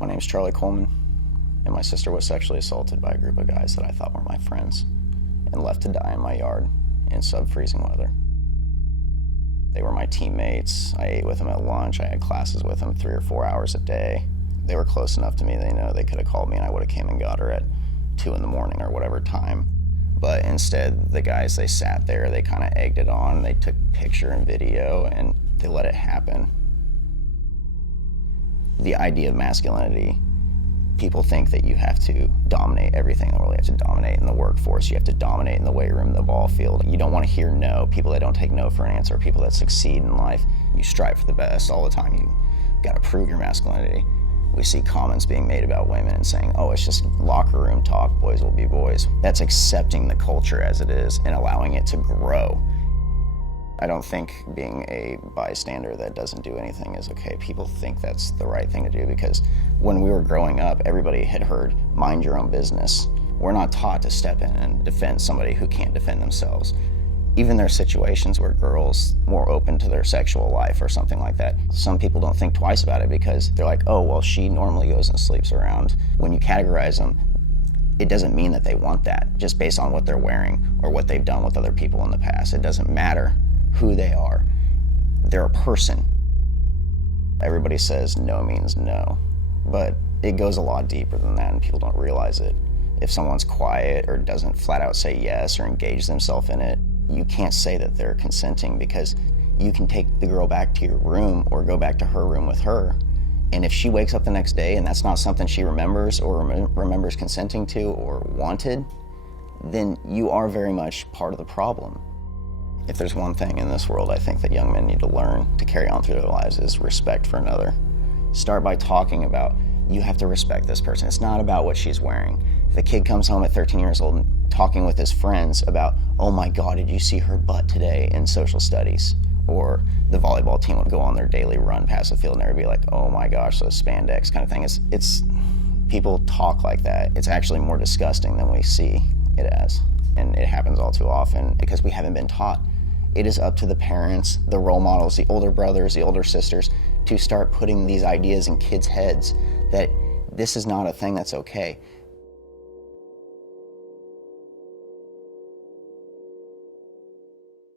My name's Charlie Coleman, and my sister was sexually assaulted by a group of guys that I thought were my friends and left to die in my yard in sub-freezing weather. They were my teammates. I ate with them at lunch. I had classes with them 3 or 4 hours a day. They were close enough to me, they know they could have called me and I would have came and got her at 2 in the morning or whatever time. But instead, the guys, they sat there, they kind of egged it on, they took picture and video, and they let it happen. The idea of masculinity, people think that you have to dominate everything in the world. You have to dominate in the workforce, you have to dominate in the weight room, the ball field. You don't want to hear no. People that don't take no for an answer, people that succeed in life. You strive for the best all the time. You got to prove your masculinity. We see comments being made about women and saying, oh, it's just locker room talk, boys will be boys. That's accepting the culture as it is and allowing it to grow. I don't think being a bystander that doesn't do anything is okay. People think that's the right thing to do because when we were growing up, everybody had heard, mind your own business. We're not taught to step in and defend somebody who can't defend themselves. Even there are situations where girls are more open to their sexual life or something like that. Some people don't think twice about it because they're like, oh, well, she normally goes and sleeps around. When you categorize them, it doesn't mean that they want that just based on what they're wearing or what they've done with other people in the past. It doesn't matter who they are. They're a person. Everybody says no means no, but it goes a lot deeper than that and people don't realize it. If someone's quiet or doesn't flat out say yes or engage themselves in it, you can't say that they're consenting because you can take the girl back to your room or go back to her room with her. And if she wakes up the next day and that's not something she remembers or remembers consenting to or wanted, then you are very much part of the problem. If there's one thing in this world I think that young men need to learn to carry on through their lives is respect for another. Start by talking about, you have to respect this person. It's not about what she's wearing. If a kid comes home at 13 years old and talking with his friends about, oh my God, did you see her butt today in social studies? Or the volleyball team would go on their daily run past the field and they'd be like, oh my gosh, those spandex kind of thing. It's people talk like that. It's actually more disgusting than we see it as. And it happens all too often because we haven't been taught. It is up to the parents, the role models, the older brothers, the older sisters to start putting these ideas in kids' heads that this is not a thing that's okay.